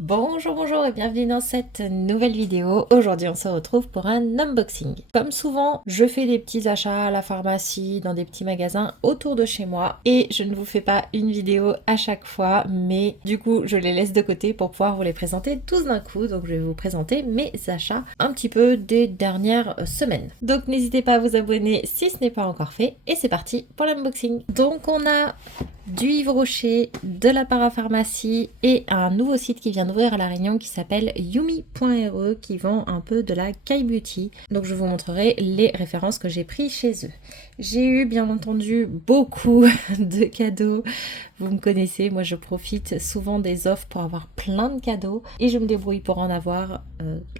Bonjour et bienvenue dans cette nouvelle vidéo. Aujourd'hui on se retrouve pour un unboxing. Comme souvent, je fais des petits achats à la pharmacie, dans des petits magasins autour de chez moi et je ne vous fais pas une vidéo à chaque fois, mais du coup je les laisse de côté pour pouvoir vous les présenter tous d'un coup. Donc je vais vous présenter mes achats un petit peu des dernières semaines. Donc n'hésitez pas à vous abonner si ce n'est pas encore fait et c'est parti pour l'unboxing. Donc on a du Yves Rocher, de la parapharmacie et un nouveau site qui vient d'ouvrir à La Réunion qui s'appelle yumi.re qui vend un peu de la K-Beauty. Donc je vous montrerai les références que j'ai pris chez eux. J'ai eu bien entendu beaucoup de cadeaux. Vous me connaissez, moi je profite souvent des offres pour avoir plein de cadeaux et je me débrouille pour en avoir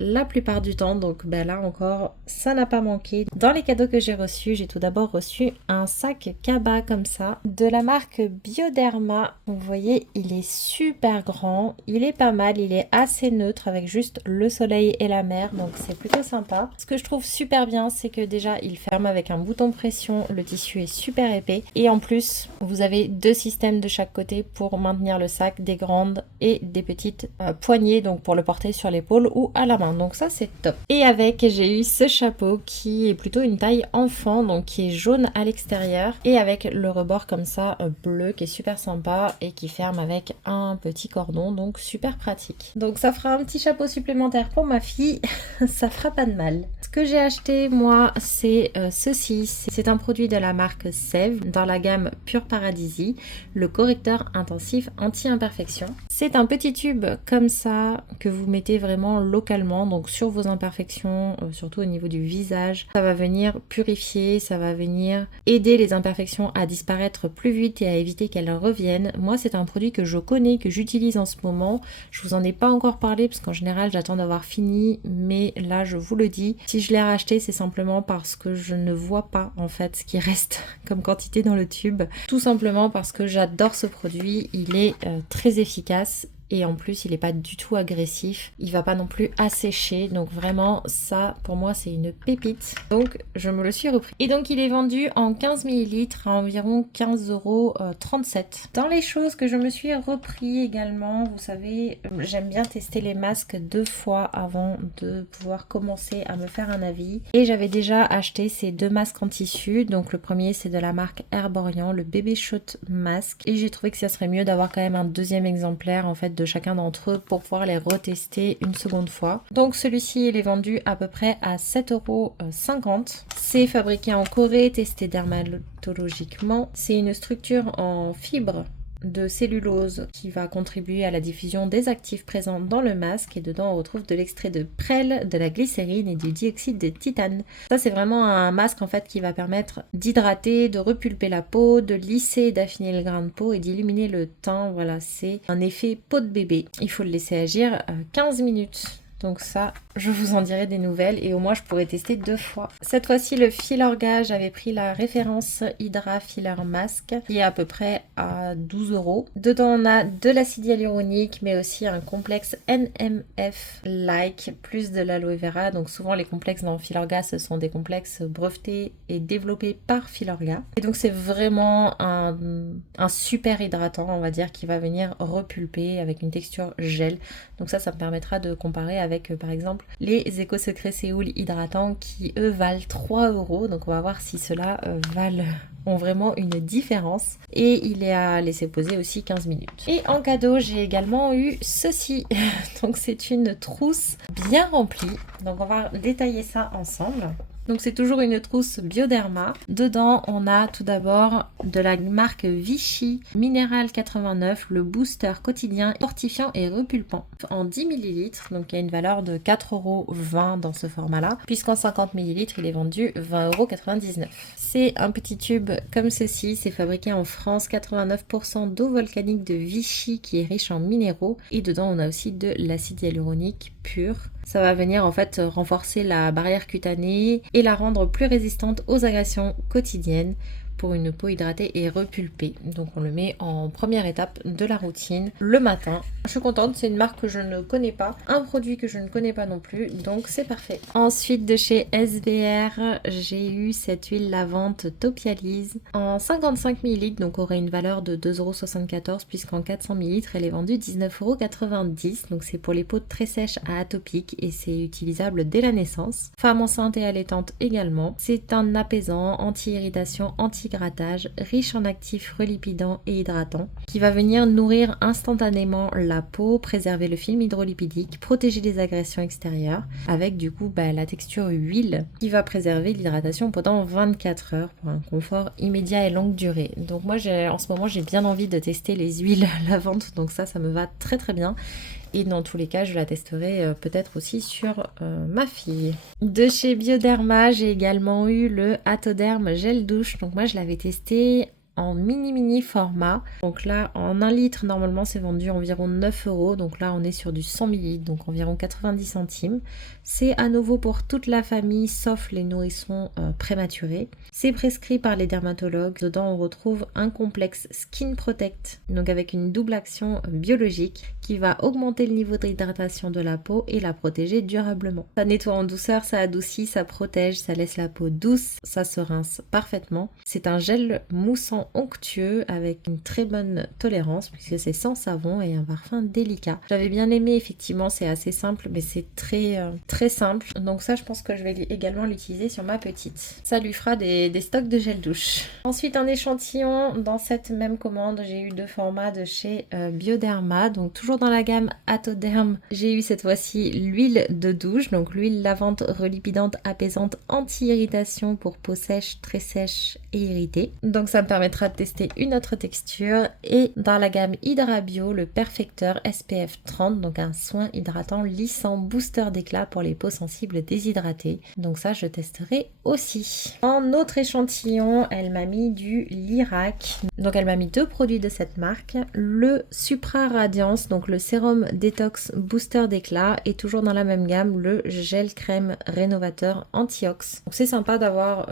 la plupart du temps. Donc là encore, ça n'a pas manqué. Dans les cadeaux que j'ai reçus, j'ai tout d'abord reçu un sac Kaba comme ça de la marque Bioderma. Vous voyez, il est super grand, il est pas mal, il est assez neutre avec juste le soleil et la mer, donc c'est plutôt sympa. Ce que je trouve super bien, c'est que déjà il ferme avec un bouton pression, le tissu est super épais et en plus vous avez deux systèmes de chaque côté pour maintenir le sac, des grandes et des petites poignées, donc pour le porter sur l'épaule ou à la main, donc ça c'est top. Et avec, j'ai eu ce chapeau qui est plutôt une taille enfant, donc qui est jaune à l'extérieur et avec le rebord comme ça bleu qui est super sympa et qui ferme avec un petit cordon, donc super pratique. Donc ça fera un petit chapeau supplémentaire pour ma fille, ça fera pas de mal. Ce que j'ai acheté moi, c'est ceci, c'est un produit de la marque Sève dans la gamme Pure Paradisie, le correcteur intensif anti-imperfection. C'est un petit tube comme ça que vous mettez vraiment localement, donc sur vos imperfections, surtout au niveau du visage. Ça va venir purifier, ça va venir aider les imperfections à disparaître plus vite et à éviter qu'elles reviennent. Moi, c'est un produit que je connais, que j'utilise en ce moment. Je vous en ai pas encore parlé parce qu'en général, j'attends d'avoir fini, mais là, je vous le dis. Si je l'ai racheté, c'est simplement parce que je ne vois pas en fait ce qui reste comme quantité dans le tube. Tout simplement parce que j'adore ce produit, il est très efficace. Et en plus, il n'est pas du tout agressif. Il va pas non plus assécher. Donc vraiment, ça, pour moi, c'est une pépite. Donc, je me le suis repris. Et donc, il est vendu en 15 ml à environ 15,37 €. Dans les choses que je me suis repris également, vous savez, j'aime bien tester les masques 2 fois avant de pouvoir commencer à me faire un avis. Et j'avais déjà acheté ces 2 masques en tissu. Donc, le premier, c'est de la marque Herborian, le Bébé Shot Mask. Et j'ai trouvé que ça serait mieux d'avoir quand même un deuxième exemplaire, en fait, de chacun d'entre eux pour pouvoir les retester une seconde fois. Donc celui-ci il est vendu à peu près à 7,50 €. C'est fabriqué en Corée, testé dermatologiquement. C'est une structure en fibre de cellulose qui va contribuer à la diffusion des actifs présents dans le masque et dedans on retrouve de l'extrait de prêle, de la glycérine et du dioxyde de titane. Ça c'est vraiment un masque en fait qui va permettre d'hydrater, de repulper la peau, de lisser, d'affiner le grain de peau et d'illuminer le teint. Voilà, c'est un effet peau de bébé. Il faut le laisser agir 15 minutes. Donc ça, je vous en dirai des nouvelles et au moins je pourrais tester 2 fois. Cette fois-ci, le Filorga, j'avais pris la référence Hydra Filler Mask qui est à peu près à 12 €. Dedans, on a de l'acide hyaluronique mais aussi un complexe NMF-like plus de l'aloe vera. Donc souvent, les complexes dans Filorga, ce sont des complexes brevetés et développés par Filorga. Et donc c'est vraiment un super hydratant, on va dire, qui va venir repulper avec une texture gel. Donc ça me permettra de comparer avec par exemple les Éco-Secrets Séoul hydratants qui eux valent 3 €. Donc on va voir si ceux-là ont vraiment une différence. Et il est à laisser poser aussi 15 minutes. Et en cadeau, j'ai également eu ceci. Donc c'est une trousse bien remplie. Donc on va détailler ça ensemble. Donc c'est toujours une trousse Bioderma. Dedans, on a tout d'abord de la marque Vichy Minéral 89, le booster quotidien fortifiant et repulpant en 10 ml. Donc il y a une valeur de 4,20 € dans ce format-là, puisqu'en 50 ml, il est vendu 20,99 €. C'est un petit tube comme ceci, c'est fabriqué en France, 89% d'eau volcanique de Vichy qui est riche en minéraux. Et dedans, on a aussi de l'acide hyaluronique pur. Ça va venir en fait renforcer la barrière cutanée et la rendre plus résistante aux agressions quotidiennes. pour une peau hydratée et repulpée. Donc on le met en première étape de la routine le matin. Je suis contente, c'est une marque que je ne connais pas, un produit que je ne connais pas non plus, donc c'est parfait. Ensuite de chez SBR, j'ai eu cette huile lavante Topialise en 55 ml, donc aurait une valeur de 2,74 € puisqu'en 400 ml elle est vendue 19,90 €. Donc c'est pour les peaux très sèches à atopiques et c'est utilisable dès la naissance. Femme enceinte et allaitante également. C'est un apaisant, anti-irritation, anti-grattage, riche en actifs relipidants et hydratants, qui va venir nourrir instantanément la peau, préserver le film hydrolipidique, protéger des agressions extérieures, avec du coup la texture huile qui va préserver l'hydratation pendant 24 heures pour un confort immédiat et longue durée. Donc moi en ce moment j'ai bien envie de tester les huiles lavantes, donc ça me va très très bien. Et dans tous les cas, je la testerai peut-être aussi sur ma fille. De chez Bioderma, j'ai également eu le Atoderm Gel Douche. Donc moi, je l'avais testé en mini format. Donc là, en 1 litre, normalement, c'est vendu environ 9 €. Donc là, on est sur du 100 ml, donc environ 90 centimes. C'est à nouveau pour toute la famille, sauf les nourrissons prématurés. C'est prescrit par les dermatologues. Dedans, on retrouve un complexe Skin Protect, donc avec une double action biologique qui va augmenter le niveau d'hydratation de la peau et la protéger durablement. Ça nettoie en douceur, ça adoucit, ça protège, ça laisse la peau douce, ça se rince parfaitement. C'est un gel moussant onctueux avec une très bonne tolérance puisque c'est sans savon et un parfum délicat. J'avais bien aimé, effectivement, c'est assez simple mais c'est très simple. Donc ça, je pense que je vais également l'utiliser sur ma petite. Ça lui fera des stocks de gel douche. Ensuite, un échantillon dans cette même commande, j'ai eu 2 formats de chez Bioderma, donc toujours dans la gamme Atoderm. J'ai eu cette fois-ci l'huile de douche, donc l'huile lavante relipidante apaisante anti-irritation pour peau sèche, très sèche et irritée. Donc ça me permettra de tester une autre texture. Et dans la gamme Hydrabio, le perfecteur SPF 30, donc un soin hydratant lissant booster d'éclat pour les peaux sensibles déshydratées. Donc ça, je testerai aussi. En autre échantillon, elle m'a mis du Lirac. Donc elle m'a mis 2 produits de cette marque. Le Supra Radiance, donc le sérum détox booster d'éclat, et toujours dans la même gamme, le gel crème rénovateur anti-ox. Donc c'est sympa d'avoir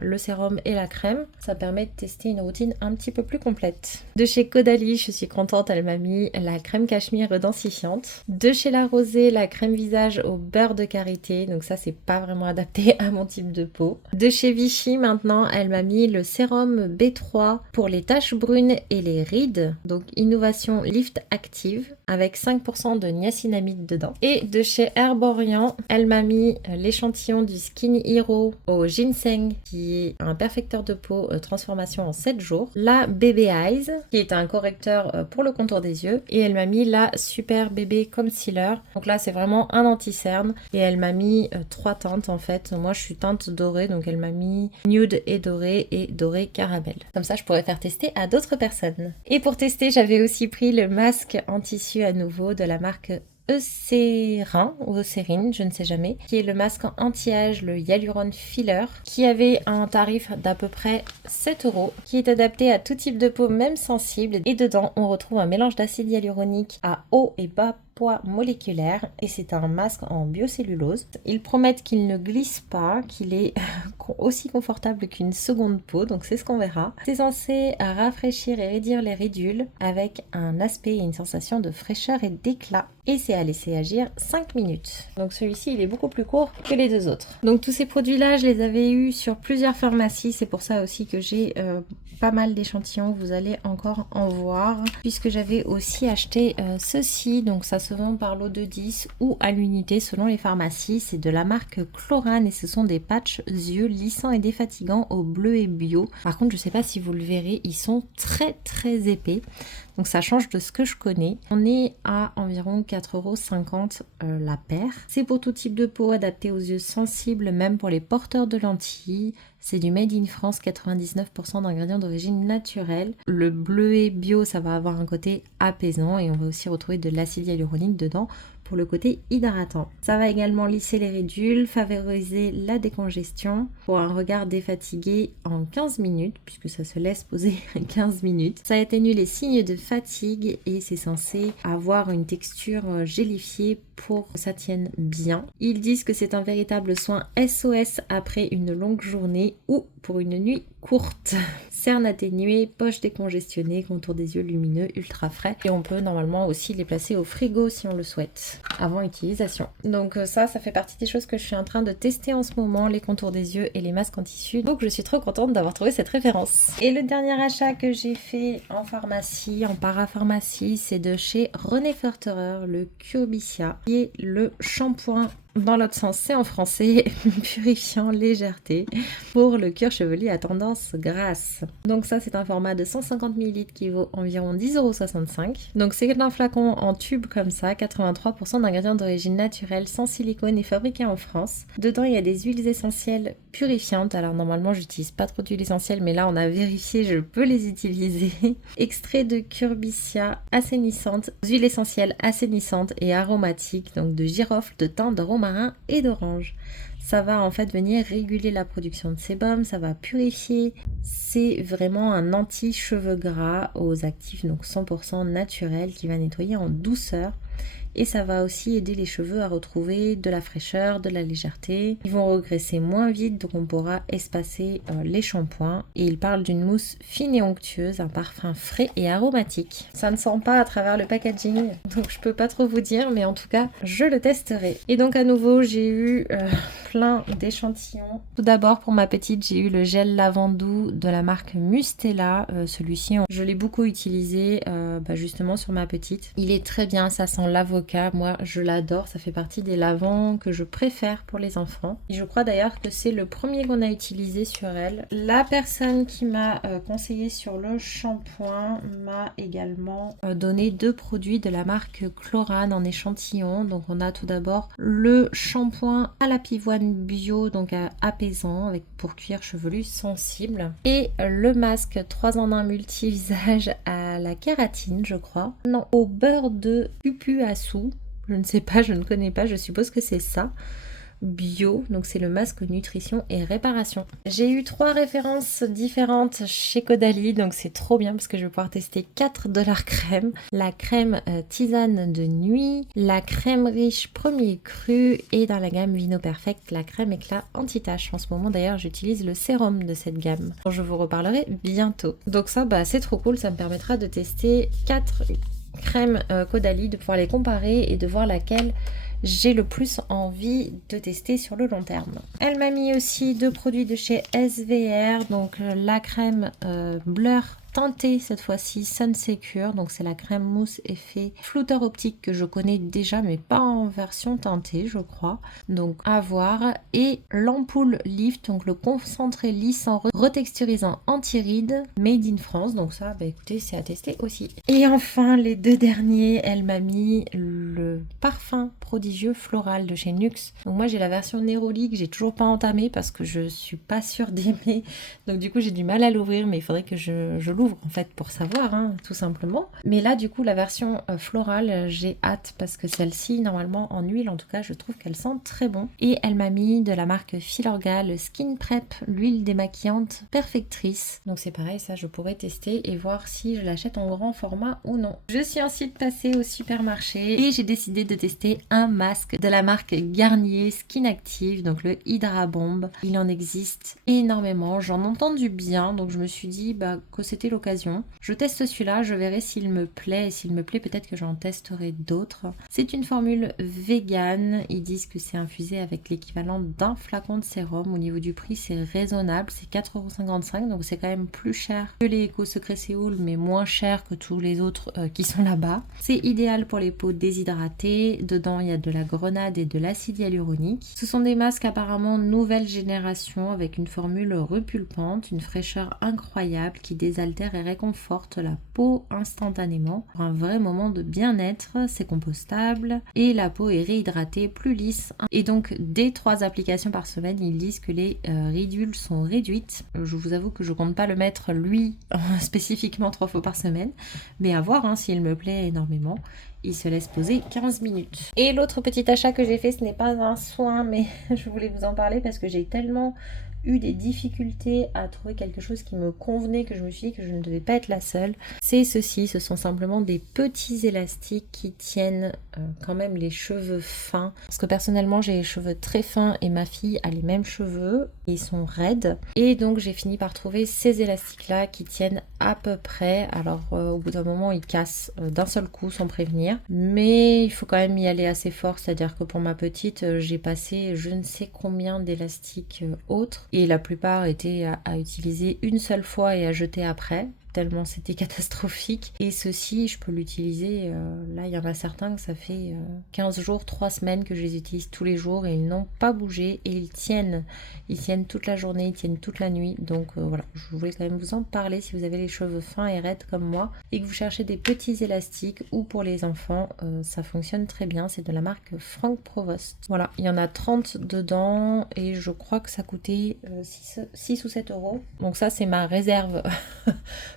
le sérum et la crème. Ça permet de tester une routine un petit peu plus complète. De chez Caudalie, je suis contente, elle m'a mis la crème cachemire densifiante. De chez La Rosée, la crème visage au beurre de karité. Donc ça, c'est pas vraiment adapté à mon type de peau. De chez Vichy, maintenant, elle m'a mis le sérum B3 pour les taches brunes et les rides. Donc innovation Lift Active avec 5% de niacinamide dedans. Et de chez Herborian, elle m'a mis l'échantillon du Skin Hero au ginseng, qui est un perfecteur de peau transformation en 7 jours. La Baby Eyes, qui est un correcteur pour le contour des yeux. Et elle m'a mis la Super Bébé Concealer. Donc là, c'est vraiment un anti-cerne. Et elle m'a mis 3 teintes en fait. Moi, je suis teinte dorée, donc elle m'a mis nude et doré caramel. Comme ça, je pourrais faire tester à d'autres personnes. Et pour tester, j'avais aussi pris le masque en tissu à nouveau de la marque Eucérin ou Eucérine, je ne sais jamais, qui est le masque anti-âge, le Hyaluron Filler, qui avait un tarif d'à peu près 7 €, qui est adapté à tout type de peau, même sensible. Et dedans, on retrouve un mélange d'acide hyaluronique à haut et bas poids moléculaire et c'est un masque en biocellulose. Ils promettent qu'il ne glisse pas, qu'il est aussi confortable qu'une seconde peau, donc c'est ce qu'on verra. C'est censé rafraîchir et réduire les ridules avec un aspect et une sensation de fraîcheur et d'éclat. Et c'est à laisser agir 5 minutes. Donc celui-ci, il est beaucoup plus court que les 2 autres. Donc tous ces produits-là, je les avais eus sur plusieurs pharmacies. C'est pour ça aussi que j'ai pas mal d'échantillons. Vous allez encore en voir. Puisque j'avais aussi acheté ceci. Donc ça se vend par lot de 10 ou à l'unité selon les pharmacies. C'est de la marque Chlorane et ce sont des patchs yeux lissants et défatigants au bleu et bio. Par contre, je sais pas si vous le verrez, ils sont très épais. Donc ça change de ce que je connais. On est à environ 4,50 € la paire. C'est pour tout type de peau, adapté aux yeux sensibles, même pour les porteurs de lentilles. C'est du Made in France, 99% d'ingrédients d'origine naturelle. Le bleuet bio, ça va avoir un côté apaisant et on va aussi retrouver de l'acide hyaluronique dedans pour le côté hydratant. Ça va également lisser les ridules, favoriser la décongestion pour un regard défatigué en 15 minutes, puisque ça se laisse poser 15 minutes. Ça atténue les signes de fatigue et c'est censé avoir une texture gélifiée pour que ça tienne bien. Ils disent que c'est un véritable soin SOS après une longue journée ou pour une nuit courte. Cernes atténuées, poches décongestionnées, contour des yeux lumineux, ultra frais. Et on peut normalement aussi les placer au frigo si on le souhaite, avant utilisation. Donc ça fait partie des choses que je suis en train de tester en ce moment, les contours des yeux et les masques en tissu. Donc je suis trop contente d'avoir trouvé cette référence. Et le dernier achat que j'ai fait en pharmacie, en parapharmacie, c'est de chez René Forterer, le Curbissia, qui est le shampoing. Dans l'autre sens, c'est en français, purifiant légèreté pour le cuir chevelu à tendance grasse. Donc ça, c'est un format de 150 ml qui vaut environ 10,65 €. Donc c'est un flacon en tube comme ça, 83% d'ingrédients d'origine naturelle, sans silicone et fabriqué en France. Dedans, il y a des huiles essentielles purifiantes. Alors normalement, j'utilise pas trop d'huiles essentielles, mais là, on a vérifié, je peux les utiliser. Extrait de Curbissia assainissante, huiles essentielles assainissantes et aromatiques, donc de girofle, de thym, de romarin et d'orange. Ça va en fait venir réguler la production de sébum, ça va purifier. C'est vraiment un anti-cheveux gras aux actifs, donc 100% naturel, qui va nettoyer en douceur. Et ça va aussi aider les cheveux à retrouver de la fraîcheur, de la légèreté. Ils vont regresser moins vite, donc on pourra espacer les shampoings. Et il parle d'une mousse fine et onctueuse, un parfum frais et aromatique. Ça ne sent pas à travers le packaging, donc je peux pas trop vous dire, mais en tout cas, je le testerai. Et donc à nouveau, j'ai eu plein d'échantillons. Tout d'abord, pour ma petite, j'ai eu le gel lavandou de la marque Mustela. Celui-ci, je l'ai beaucoup utilisé justement sur ma petite. Il est très bien, ça sent l'avocat. Moi, je l'adore. Ça fait partie des lavants que je préfère pour les enfants. Et je crois d'ailleurs que c'est le premier qu'on a utilisé sur elle. La personne qui m'a conseillé sur le shampoing m'a également donné 2 produits de la marque Chlorane en échantillon. Donc, on a tout d'abord le shampoing à la pivoine bio, donc apaisant avec pour cuir chevelu sensible. Et le masque 3 en 1 multi-visage à la kératine, je crois. Non, au beurre de pupuasu. Je ne sais pas, je ne connais pas, je suppose que c'est ça. Bio, donc c'est le masque nutrition et réparation. J'ai eu 3 références différentes chez Caudalie, donc c'est trop bien parce que je vais pouvoir tester 4 de leurs crèmes. La crème tisane de nuit, la crème riche premier cru et dans la gamme Vino Perfect, la crème éclat anti-tache. En ce moment d'ailleurs j'utilise le sérum de cette gamme. Je vous reparlerai bientôt. Donc ça c'est trop cool, ça me permettra de tester 4 crèmes Caudalie, de pouvoir les comparer et de voir laquelle j'ai le plus envie de tester sur le long terme. Elle m'a mis aussi 2 produits de chez SVR, donc la crème Blur teintée cette fois-ci Sun Secure, donc c'est la crème mousse effet flouteur optique que je connais déjà mais pas en version teintée je crois, donc à voir. Et l'ampoule Lift, donc le concentré lissant retexturisant anti-rides made in France, donc ça écoutez c'est à tester aussi. Et enfin les 2 derniers, elle m'a mis le parfum prodigieux floral de chez Nuxe. Donc moi j'ai la version Neroli que j'ai toujours pas entamée parce que je suis pas sûre d'aimer, donc du coup j'ai du mal à l'ouvrir, mais il faudrait que je l'ouvre en fait pour savoir tout simplement. Mais là du coup la version florale j'ai hâte parce que celle-ci normalement en huile en tout cas je trouve qu'elle sent très bon. Et elle m'a mis de la marque Filorga le Skin Prep, l'huile démaquillante perfectrice, donc c'est pareil, ça je pourrais tester et voir si je l'achète en grand format ou non. Je suis ensuite passée au supermarché et j'ai décidé de tester un masque de la marque Garnier Skin Active, donc le Hydra Bomb. Il en existe énormément, j'en ai entendu bien, donc je me suis dit que c'était l'occasion. Je teste celui-là, je verrai s'il me plaît et s'il me plaît peut-être que j'en testerai d'autres. C'est une formule vegan, ils disent que c'est infusé avec l'équivalent d'un flacon de sérum. Au niveau du prix c'est raisonnable, c'est 4,55 €, donc c'est quand même plus cher que les Eco Secret Séoul mais moins cher que tous les autres qui sont là-bas. C'est idéal pour les peaux déshydratées, dedans il y a de la grenade et de l'acide hyaluronique. Ce sont des masques apparemment nouvelle génération avec une formule repulpante, une fraîcheur incroyable qui désaltère et réconforte la peau instantanément. Pour un vrai moment de bien-être, c'est compostable et la peau est réhydratée, plus lisse. Et donc dès 3 applications par semaine, ils disent que les ridules sont réduites. Je vous avoue que je compte pas le mettre lui spécifiquement 3 fois par semaine, mais à voir s'il me plaît énormément. Il se laisse poser 15 minutes. Et l'autre petit achat que j'ai fait, ce n'est pas un soin, mais je voulais vous en parler parce que j'ai tellement eu des difficultés à trouver quelque chose qui me convenait, que je me suis dit que je ne devais pas être la seule, c'est ceci. Ce sont simplement des petits élastiques qui tiennent quand même les cheveux fins. Parce que personnellement, j'ai les cheveux très fins et ma fille a les mêmes cheveux. Ils sont raides. Et donc, j'ai fini par trouver ces élastiques-là qui tiennent à peu près. Alors, au bout d'un moment, ils cassent d'un seul coup sans prévenir. Mais il faut quand même y aller assez fort. C'est-à-dire que pour ma petite, j'ai passé je ne sais combien d'élastiques autres. Et la plupart étaient à utiliser une seule fois et à jeter après. Tellement c'était catastrophique. Et ceci, je peux l'utiliser, là il y en a certains que ça fait 15 jours, 3 semaines que je les utilise tous les jours et ils n'ont pas bougé et ils tiennent toute la journée, ils tiennent toute la nuit. Donc voilà, je voulais quand même vous en parler si vous avez les cheveux fins et raides comme moi et que vous cherchez des petits élastiques ou pour les enfants, ça fonctionne très bien. C'est de la marque Franck Provost. Voilà, il y en a 30 dedans et je crois que ça coûtait 6 ou 7 euros. Donc ça c'est ma réserve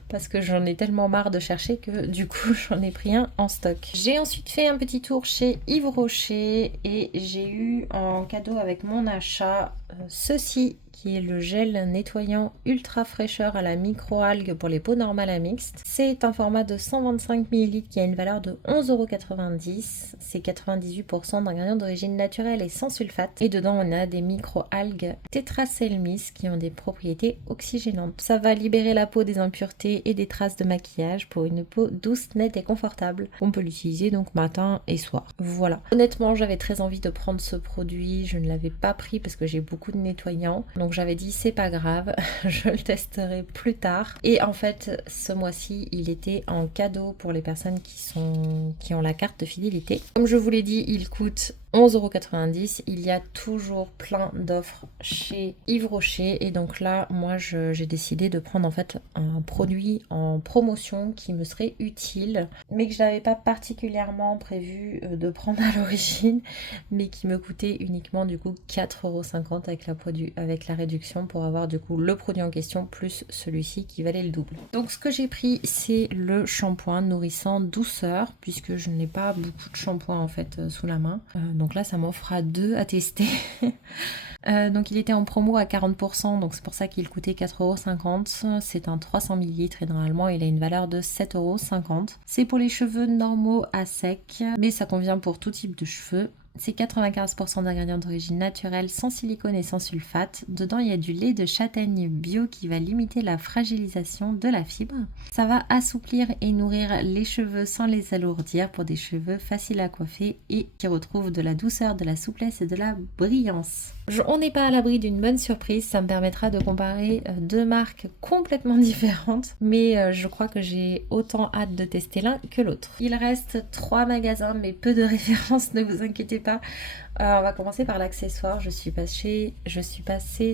parce que j'en ai tellement marre de chercher que du coup j'en ai pris un en stock. J'ai ensuite fait un petit tour chez Yves Rocher et j'ai eu en cadeau avec mon achat ceci qui est le gel nettoyant ultra fraîcheur à la microalgue pour les peaux normales à mixte. C'est un format de 125 ml qui a une valeur de 11,90 €. C'est 98% d'ingrédients d'origine naturelle et sans sulfate. Et dedans on a des microalgues tétraselmis qui ont des propriétés oxygénantes. Ça va libérer la peau des impuretés et des traces de maquillage pour une peau douce, nette et confortable. On peut l'utiliser donc matin et soir. Voilà. Honnêtement, j'avais très envie de prendre ce produit. Je ne l'avais pas pris parce que j'ai beaucoup de nettoyants. Donc j'avais dit c'est pas grave, je le testerai plus tard. Et en fait, ce mois-ci, il était en cadeau pour les personnes qui ont la carte de fidélité. Comme je vous l'ai dit, il coûte 11,90 €. Il y a toujours plein d'offres chez Yves Rocher et donc là moi j'ai décidé de prendre en fait un produit en promotion qui me serait utile mais que je n'avais pas particulièrement prévu de prendre à l'origine, mais qui me coûtait uniquement du coup 4,50 € avec la réduction pour avoir du coup le produit en question plus celui-ci qui valait le double. Donc ce que j'ai pris c'est le shampoing nourrissant douceur puisque je n'ai pas beaucoup de shampoing en fait sous la main. Donc là, ça m'offre 2 à tester. Donc il était en promo à 40%, donc c'est pour ça qu'il coûtait 4,50 €. C'est un 300 ml et normalement il a une valeur de 7,50 €. C'est pour les cheveux normaux à sec, mais ça convient pour tout type de cheveux. C'est 95% d'ingrédients d'origine naturelle, sans silicone et sans sulfate. Dedans, il y a du lait de châtaigne bio qui va limiter la fragilisation de la fibre. Ça va assouplir et nourrir les cheveux sans les alourdir pour des cheveux faciles à coiffer et qui retrouvent de la douceur, de la souplesse et de la brillance. On n'est pas à l'abri d'une bonne surprise, ça me permettra de comparer deux marques complètement différentes, mais je crois que j'ai autant hâte de tester l'un que l'autre. Il reste 3 magasins, mais peu de références, ne vous inquiétez pas. On va commencer par l'accessoire. Je suis passée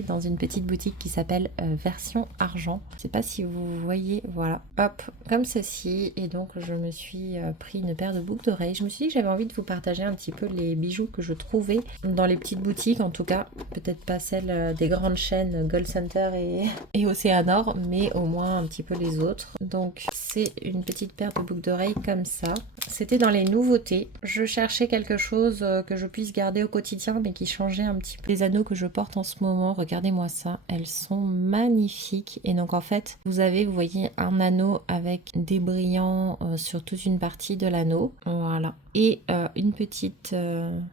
dans une petite boutique qui s'appelle Version Argent. Je ne sais pas si vous voyez, voilà, hop, comme ceci. Et donc je me suis pris une paire de boucles d'oreilles. Je me suis dit que j'avais envie de vous partager un petit peu les bijoux que je trouvais dans les petites boutiques, en tout cas. Peut-être pas celles des grandes chaînes Gold Center et Océanor, mais au moins un petit peu les autres. Donc c'est une petite paire de boucles d'oreilles comme ça. C'était dans les nouveautés. Je cherchais quelque chose que je puisse garder au quotidien mais qui changeait un petit peu. Les anneaux que je porte en ce moment, regardez-moi ça, elles sont magnifiques. Et donc en fait vous voyez un anneau avec des brillants sur toute une partie de l'anneau, voilà, et une petite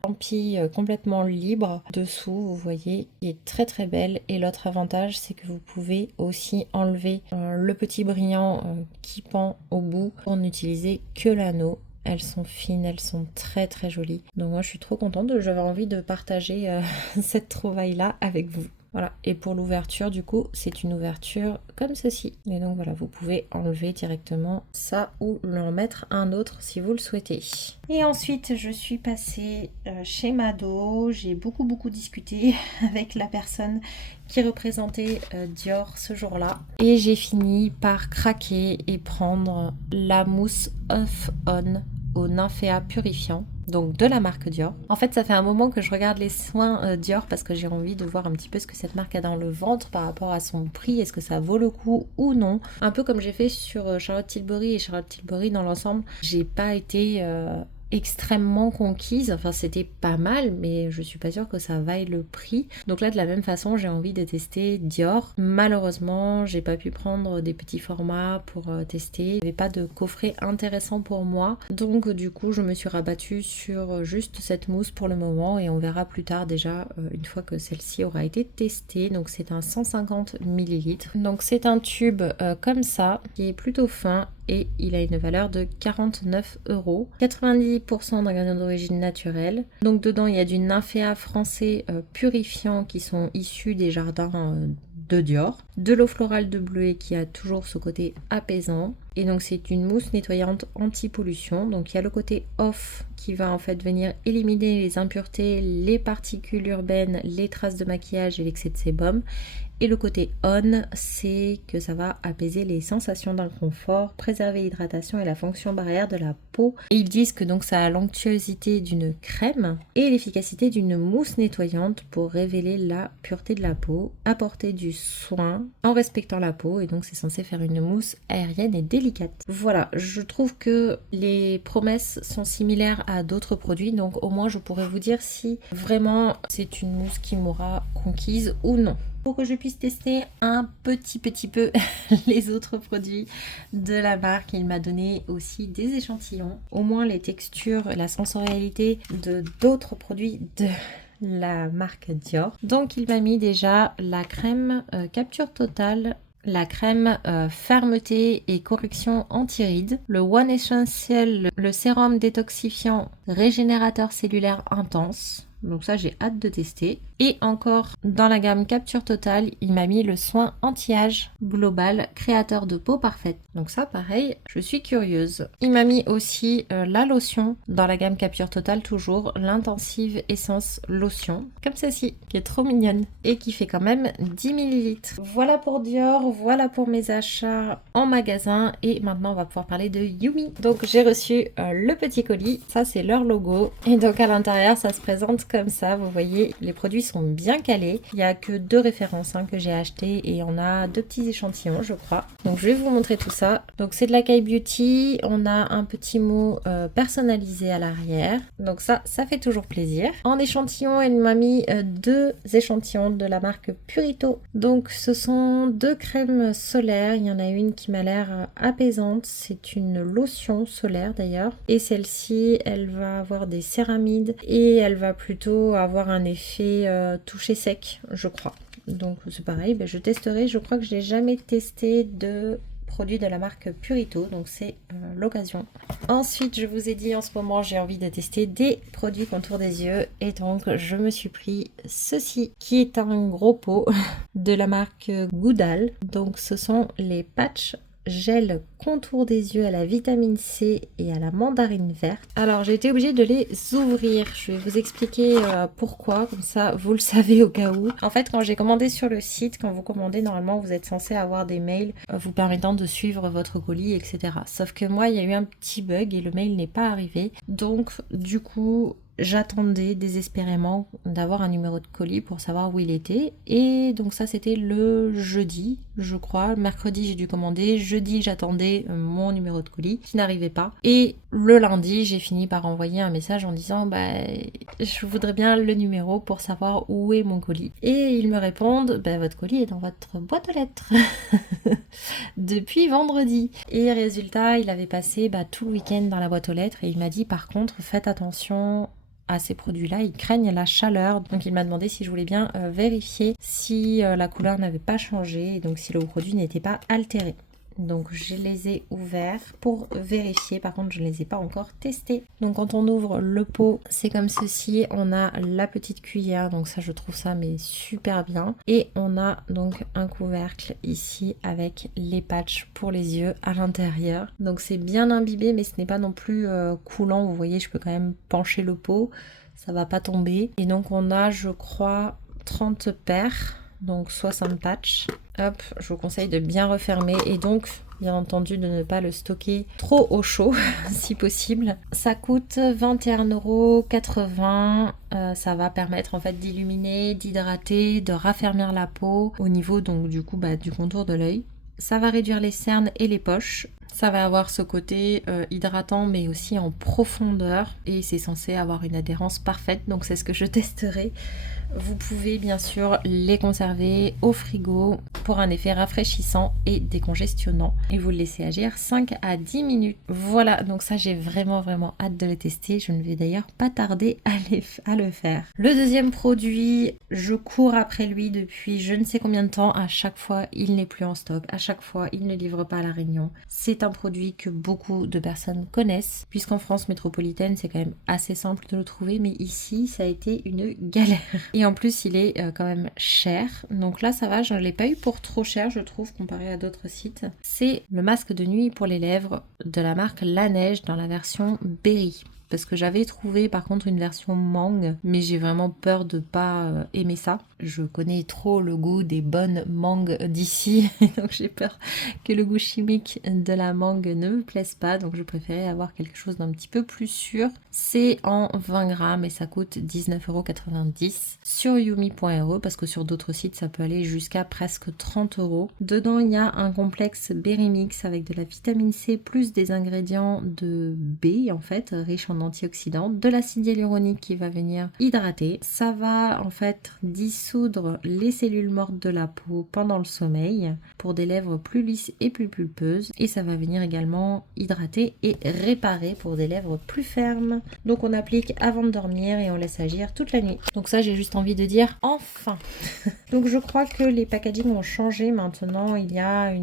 lentille complètement libre dessous, vous voyez, qui est très très belle. Et l'autre avantage c'est que vous pouvez aussi enlever le petit brillant qui pend au bout pour n'utiliser que l'anneau. Elles sont fines, elles sont très très jolies. Donc moi je suis trop contente, j'avais envie de partager cette trouvaille-là avec vous. Voilà, et pour l'ouverture du coup, c'est une ouverture comme ceci. Et donc voilà, vous pouvez enlever directement ça ou leur mettre un autre si vous le souhaitez. Et ensuite, je suis passée chez Mado. J'ai beaucoup discuté avec la personne qui représentait Dior ce jour-là. Et j'ai fini par craquer et prendre la mousse Off On au Nymphéa purifiant, donc de la marque Dior. En fait, ça fait un moment que je regarde les soins Dior parce que j'ai envie de voir un petit peu ce que cette marque a dans le ventre par rapport à son prix, est-ce que ça vaut le coup ou non. Un peu comme j'ai fait sur Charlotte Tilbury, et Charlotte Tilbury dans l'ensemble, j'ai pas été extrêmement conquise. Enfin, c'était pas mal, mais je suis pas sûre que ça vaille le prix. Donc là, de la même façon, j'ai envie de tester Dior. Malheureusement, j'ai pas pu prendre des petits formats pour tester. Il n'y avait pas de coffret intéressant pour moi. Donc du coup, je me suis rabattue sur juste cette mousse pour le moment et on verra plus tard déjà une fois que celle-ci aura été testée. Donc c'est un 150 ml. Donc c'est un tube comme ça qui est plutôt fin et il a une valeur de 49 €. 90% d'ingrédients d'origine naturelle. Donc dedans il y a du nymphéa français purifiant qui sont issus des jardins de Dior. De l'eau florale de bleuet qui a toujours ce côté apaisant. Et donc c'est une mousse nettoyante anti-pollution. Donc il y a le côté off qui va en fait venir éliminer les impuretés, les particules urbaines, les traces de maquillage et l'excès de sébum. Et le côté on, c'est que ça va apaiser les sensations d'inconfort, préserver l'hydratation et la fonction barrière de la peau. Et ils disent que donc ça a l'onctuosité d'une crème et l'efficacité d'une mousse nettoyante pour révéler la pureté de la peau, apporter du soin en respectant la peau et donc c'est censé faire une mousse aérienne et délicate. Voilà, je trouve que les promesses sont similaires à d'autres produits, donc au moins je pourrais vous dire si vraiment c'est une mousse qui m'aura conquise ou non. Pour que je puisse tester un petit peu les autres produits de la marque, il m'a donné aussi des échantillons, au moins les textures, la sensorialité de d'autres produits de la marque Dior. Donc il m'a mis déjà la crème Capture Totale, la crème fermeté et correction anti-rides, le One Essentiel, le sérum détoxifiant régénérateur cellulaire intense. Donc ça j'ai hâte de tester. Et encore dans la gamme Capture Totale, il m'a mis le soin anti-âge global créateur de peau parfaite. Donc ça pareil, je suis curieuse. Il m'a mis aussi la lotion dans la gamme Capture Totale, toujours l'intensive essence lotion, comme celle-ci, qui est trop mignonne et qui fait quand même 10 ml. Voilà pour Dior, voilà pour mes achats en magasin et maintenant on va pouvoir parler de Yumi. Donc j'ai reçu le petit colis, ça c'est leur logo et donc à l'intérieur ça se présente comme ça, vous voyez les produits sont bien calés. Il n'y a que 2 références que j'ai achetées et on a 2 petits échantillons je crois. Donc je vais vous montrer tout ça. Donc c'est de la Kai Beauty, on a un petit mot personnalisé à l'arrière. Donc ça fait toujours plaisir. En échantillon, elle m'a mis 2 échantillons de la marque Purito. Donc ce sont 2 crèmes solaires. Il y en a une qui m'a l'air apaisante. C'est une lotion solaire d'ailleurs. Et celle-ci, elle va avoir des céramides et elle va plutôt avoir un effet toucher sec, je crois. Donc c'est pareil, je testerai. Je crois que je n'ai jamais testé de produit de la marque Purito, donc c'est l'occasion. Ensuite, je vous ai dit en ce moment, j'ai envie de tester des produits contour des yeux et donc je me suis pris ceci qui est un gros pot de la marque Goudal. Donc ce sont les patchs gel contour des yeux à la vitamine C et à la mandarine verte. Alors j'ai été obligée de les ouvrir. Je vais vous expliquer pourquoi, comme ça vous le savez au cas où. En fait quand j'ai commandé sur le site, quand vous commandez normalement vous êtes censé avoir des mails vous permettant de suivre votre colis etc. Sauf que moi il y a eu un petit bug et le mail n'est pas arrivé. Donc du coup j'attendais désespérément d'avoir un numéro de colis pour savoir où il était et donc ça c'était le jeudi je crois. Mercredi j'ai dû commander, jeudi j'attendais mon numéro de colis qui n'arrivait pas et le lundi j'ai fini par envoyer un message en disant je voudrais bien le numéro pour savoir où est mon colis et ils me répondent votre colis est dans votre boîte aux lettres depuis vendredi et résultat il avait passé tout le week-end dans la boîte aux lettres et il m'a dit par contre faites attention à ces produits-là, ils craignent la chaleur. Donc il m'a demandé si je voulais bien vérifier si la couleur n'avait pas changé et donc si le produit n'était pas altéré. Donc je les ai ouverts pour vérifier, par contre je ne les ai pas encore testés. Donc quand on ouvre le pot, c'est comme ceci, on a la petite cuillère, donc ça je trouve ça mais super bien. Et on a donc un couvercle ici avec les patchs pour les yeux à l'intérieur. Donc c'est bien imbibé mais ce n'est pas non plus coulant, vous voyez je peux quand même pencher le pot, ça va pas tomber. Et donc on a je crois 30 paires. Donc 60 patchs. Hop, je vous conseille de bien refermer et donc bien entendu de ne pas le stocker trop au chaud si possible. Ça coûte 21,80 €. Ça va permettre en fait d'illuminer, d'hydrater, de raffermir la peau au niveau donc du coup du contour de l'œil. Ça va réduire les cernes et les poches. Ça va avoir ce côté hydratant mais aussi en profondeur et c'est censé avoir une adhérence parfaite, donc c'est ce que je testerai. Vous pouvez bien sûr les conserver au frigo pour un effet rafraîchissant et décongestionnant et vous le laissez agir 5 à 10 minutes. Voilà, donc ça j'ai vraiment hâte de le tester. Je ne vais d'ailleurs pas tarder à le faire. Le deuxième produit, je cours après lui depuis je ne sais combien de temps. À chaque fois, il n'est plus en stock. À chaque fois, il ne livre pas à La Réunion. C'est un produit que beaucoup de personnes connaissent puisqu'en France métropolitaine, c'est quand même assez simple de le trouver, mais ici, ça a été une galère. Et en plus, il est quand même cher. Donc là, ça va, je ne l'ai pas eu pour trop cher, je trouve, comparé à d'autres sites. C'est le masque de nuit pour les lèvres de la marque La Neige dans la version Berry. Parce que j'avais trouvé par contre une version mangue, mais j'ai vraiment peur de pas aimer ça. Je connais trop le goût des bonnes mangues d'ici, donc j'ai peur que le goût chimique de la mangue ne me plaise pas, donc je préférais avoir quelque chose d'un petit peu plus sûr. C'est en 20 grammes et ça coûte 19,90€ sur yumi.re parce que sur d'autres sites ça peut aller jusqu'à presque 30€. Dedans il y a un complexe Berry Mix avec de la vitamine C plus des ingrédients de B en fait, riches en antioxydants, de l'acide hyaluronique qui va venir hydrater. Ça va en fait dissoudre les cellules mortes de la peau pendant le sommeil pour des lèvres plus lisses et plus pulpeuses et ça va venir également hydrater et réparer pour des lèvres plus fermes. Donc on applique avant de dormir et on laisse agir toute la nuit. Donc ça j'ai juste envie de dire enfin. Donc je crois que les packaging ont changé maintenant. Il y a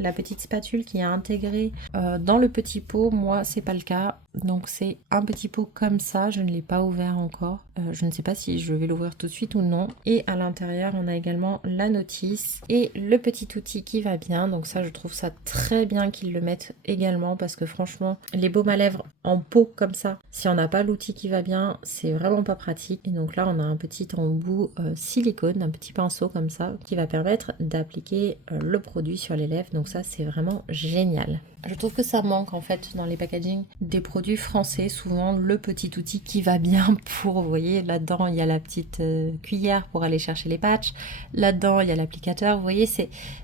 la petite spatule qui est intégrée dans le petit pot. Moi c'est pas le cas. Donc c'est un petit pot comme ça, je ne l'ai pas ouvert encore. Je ne sais pas si je vais l'ouvrir tout de suite ou non. Et à l'intérieur, on a également la notice et le petit outil qui va bien. Donc ça, je trouve ça très bien qu'ils le mettent également parce que franchement, les baumes à lèvres en pot comme ça, si on n'a pas l'outil qui va bien, c'est vraiment pas pratique. Et donc là, on a un petit embout silicone, un petit pinceau comme ça, qui va permettre d'appliquer le produit sur les lèvres. Donc ça, c'est vraiment génial. Je trouve que ça manque en fait dans les packaging des produits français, souvent le petit outil qui va bien pour, vous voyez, là-dedans il y a la petite cuillère pour aller chercher les patchs, là-dedans il y a l'applicateur, vous voyez,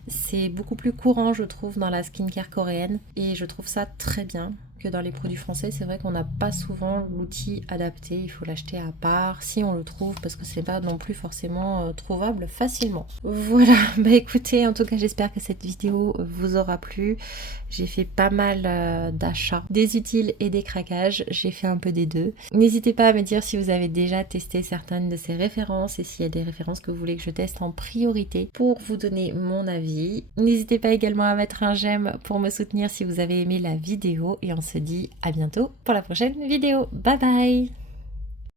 c'est beaucoup plus courant je trouve dans la skincare coréenne et je trouve ça très bien. Que dans les produits français, c'est vrai qu'on n'a pas souvent l'outil adapté, il faut l'acheter à part si on le trouve parce que c'est pas non plus forcément trouvable facilement. Voilà, bah écoutez, en tout cas j'espère que cette vidéo vous aura plu. J'ai fait pas mal d'achats, des utiles et des craquages, j'ai fait un peu des deux. N'hésitez pas à me dire si vous avez déjà testé certaines de ces références et s'il y a des références que vous voulez que je teste en priorité pour vous donner mon avis. N'hésitez pas également à mettre un j'aime pour me soutenir si vous avez aimé la vidéo et on se dit à bientôt pour la prochaine vidéo. Bye bye!